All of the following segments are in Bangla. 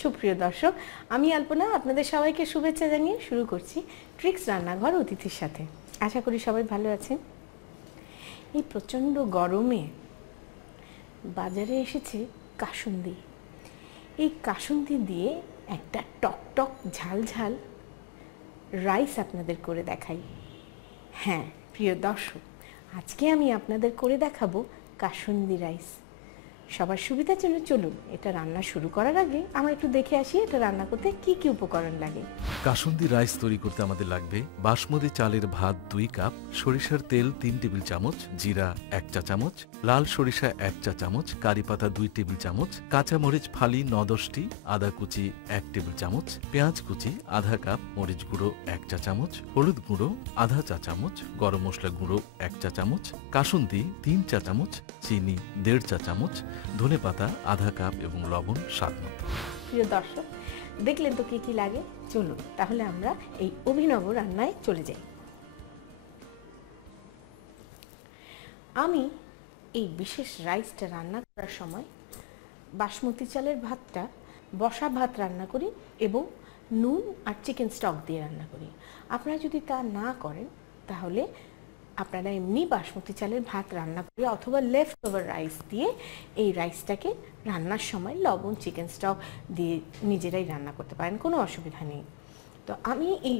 সুপ্রিয় দর্শক, আমি আলপনা আপনাদের সবাইকে শুভেচ্ছা জানিয়ে শুরু করছি ট্রিক্স রান্নাঘর অতিথির সাথে। আশা করি সবাই ভালো আছেন। এই প্রচণ্ড গরমে বাজারে এসেছে কাসুন্দি। এই কাসুন্দি দিয়ে একটা টকটক ঝাল ঝাল রাইস আপনাদের করে দেখাই। হ্যাঁ প্রিয় দর্শক, আজকে আমি আপনাদের করে দেখাবো কাসুন্দি রাইস। সবার সুবিধার জন্য চলুন এটা রান্না শুরু করার আগে আমরা একটু দেখে আসি এটা রান্না করতে কি কি উপকরণ লাগে। কাসুন্দি রাইস তৈরি করতে আমাদের লাগবে বাসমতি চালের ভাত 2 কাপ, সরিষার তেল 3 টেবিল চামচ, জিরা 1 চা চামচ, লাল সরিষা 1 চা চামচ, কারি পাতা 2 টেবিল চামচ, কাঁচা মরিচ ফালি 9-10টি, আদা কুচি 1 টেবিল চামচ, পেঁয়াজ কুচি আধা কাপ, মরিচ গুঁড়ো 1 চা চামচ, হলুদ গুঁড়ো আধা চা চামচ, গরম মশলা গুঁড়ো 1 চা চামচ, কাসুন্দি 3 চা চামচ, চিনি 1.5 চা চামচ, ধনেপাতা আধা কাপ এবং লবণ স্বাদ মতো। প্রিয় দর্শক, দেখলেন তো কি কি লাগে। চলুন তাহলে আমরা এই অভিনব রান্নায় চলে যাই। আমি এই বিশেষ রাইসটা রান্না করার সময় বাসমতি চালের ভাতটা বসা ভাত রান্না করি এবং নুন আর চিকেন স্টক দিয়ে রান্না করি। আপনারা যদি তা না করেন তাহলে আপনারা এমনি বাসমতি চালের ভাত রান্না করে অথবা লেফট ওভার রাইস দিয়ে এই রাইসটাকে রান্নার সময় লবণ চিকেন স্টক দিয়ে নিজেরাই রান্না করতে পারেন, কোনো অসুবিধা নেই। তো আমি এই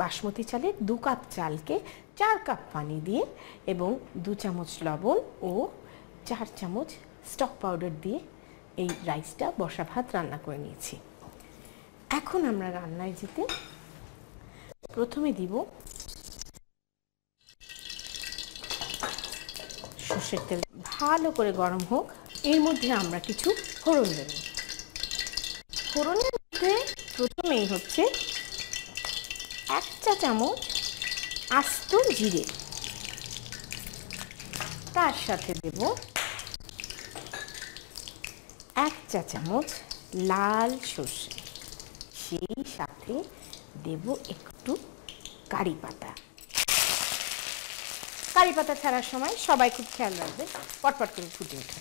বাসমতি চালের 2 কাপ চালকে 4 কাপ পানি দিয়ে এবং 2 চামচ লবণ ও 4 চামচ স্টক পাউডার দিয়ে এই রাইসটা বসা ভাত রান্না করে নিয়েছি। এখন আমরা রান্নায় যেতে প্রথমে দিব সর্ষের তেল। ভালো করে গরম হোক, এর মধ্যে আমরা কিছু ফোড়ন দেব। ফোড়নের মধ্যে প্রথমেই হচ্ছে 1 চা চামচ আস্ত জিরে, তার সাথে দেব 1 চা চামচ লাল সর্ষে, সেই সাথে দেব একটু কারি পাতা। কারি পাতা ছাড়ার সময় সবাই খুব খেয়াল রাখবে পটপট করে ফুটে ওঠে।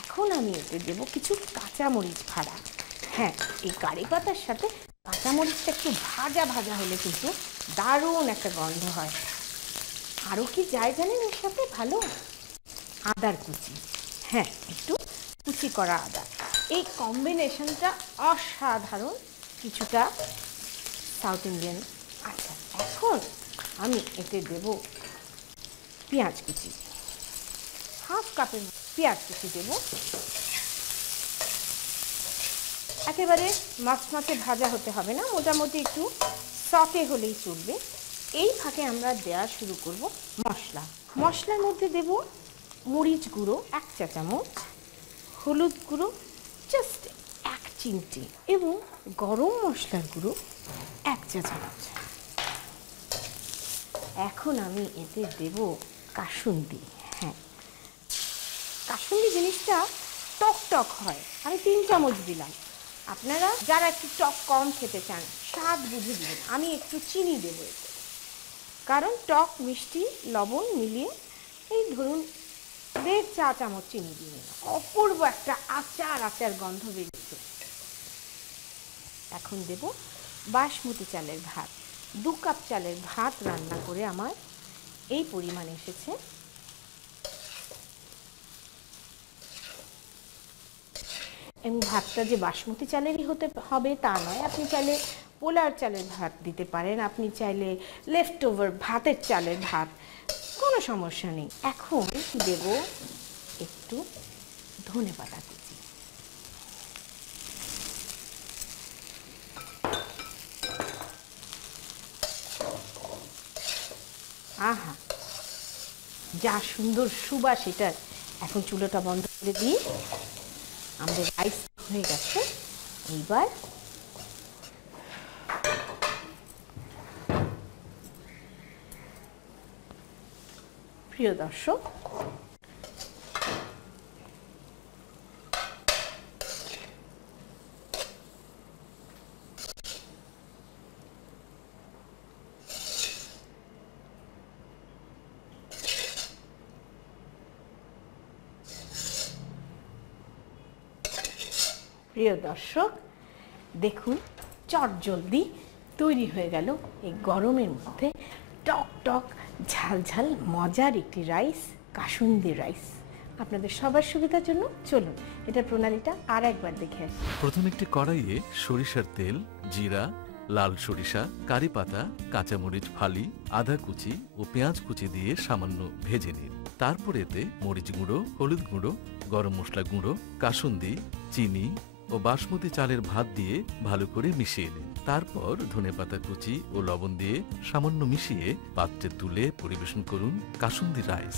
এখন আমি এতে দেব কিছু কাঁচামরিচ ফাড়া। হ্যাঁ, এই কারি পাতার সাথে কাঁচামরিচটা একটু ভাজা ভাজা হলে কিন্তু দারুণ একটা গন্ধ হয়। আরও কি যায় জানেন এর সাথে ভালো? আদার কুচি। হ্যাঁ, একটু কুচি করা আদা। এই কম্বিনেশনটা অসাধারণ, কিছুটা সাউথ ইন্ডিয়ান। আচ্ছা, এখন আমি এতে দেব পেঁয়াজ কুচি। 1/2 কাপের পেঁয়াজ কুচি দেব। একেবারে মাছমাছে ভাজা হতে হবে না, মোটামুটি একটু সটে হলেই চলবে। এই ফাঁকে আমরা দেওয়া শুরু করব মশলা। মশলার মধ্যে দেব মরিচ গুঁড়ো 1 চা চামচ, হলুদ গুঁড়ো জাস্ট 1 চিমটি এবং গরম মশলার গুঁড়ো 1 চা চামচ। এখন আমি এতে দেব কাসুন্দি। হ্যাঁ, কাসুন্দি জিনিসটা টক টক হয়, আমি 3 চামচ দিলাম। আপনারা যারা একটু টক কম খেতে চান স্বাদ বুঝে দিবেন। আমি একটু চিনি দেবো এতে, কারণ টক মিষ্টি লবণ মিলিয়ে এই ধরুন 1.5 চা চামচ চিনি দিয়ে অপূর্ব একটা আচার আচার গন্ধ বেরিয়েছে। এখন দেব বাসমতি চালের ভাত। 2 কাপ চালের ভাত রান্না করে আমার এই পরিমাণ এসেছে। এবং ভাতটা যে বাসমতি চালেরই হতে হবে তা নয়, আপনি চাইলে পোলার চালের ভাত দিতে পারেন, আপনি চাইলে লেফট ওভার ভাতের চালের ভাত, কোনো সমস্যা নেই। এখন দেব একটু ধনেপাতা কুচি। আহা, যা সুন্দর সুবাস এটার। এখন চুলোটা বন্ধ করে দিই। আমাদের রাইস হয়ে গেছে। এইবার প্রিয় দর্শক, প্রিয় দর্শক, দেখুন চটজলদি তৈরি হয়ে গেল এই গরমের মধ্যে টক টক ঝাল ঝাল মজার একটি রাইস, কাসুন্দি রাইস। আপনাদের সবার সুবিধার জন্য চলুন এটার প্রণালীটা আর একবার দেখে আসি। প্রথমে একটি কড়াইয়ে সরিষার তেল, জিরা, লাল সরিষা, কারি পাতা, কাঁচামরিচ ফালি, আদা কুচি ও পেঁয়াজ কুচি দিয়ে সামান্য ভেজে নিন। তারপর এতে মরিচ গুঁড়ো, হলুদ গুঁড়ো, গরম মশলা গুঁড়ো, কাসুন্দি, চিনি ও বাসমতি চালের ভাত দিয়ে ভালো করে মিশিয়ে নিন। তারপর ধনেপাতা কুচি ও লবণ দিয়ে সামান্য মিশিয়ে পাত্রে তুলে পরিবেশন করুন কাসুন্দি রাইস।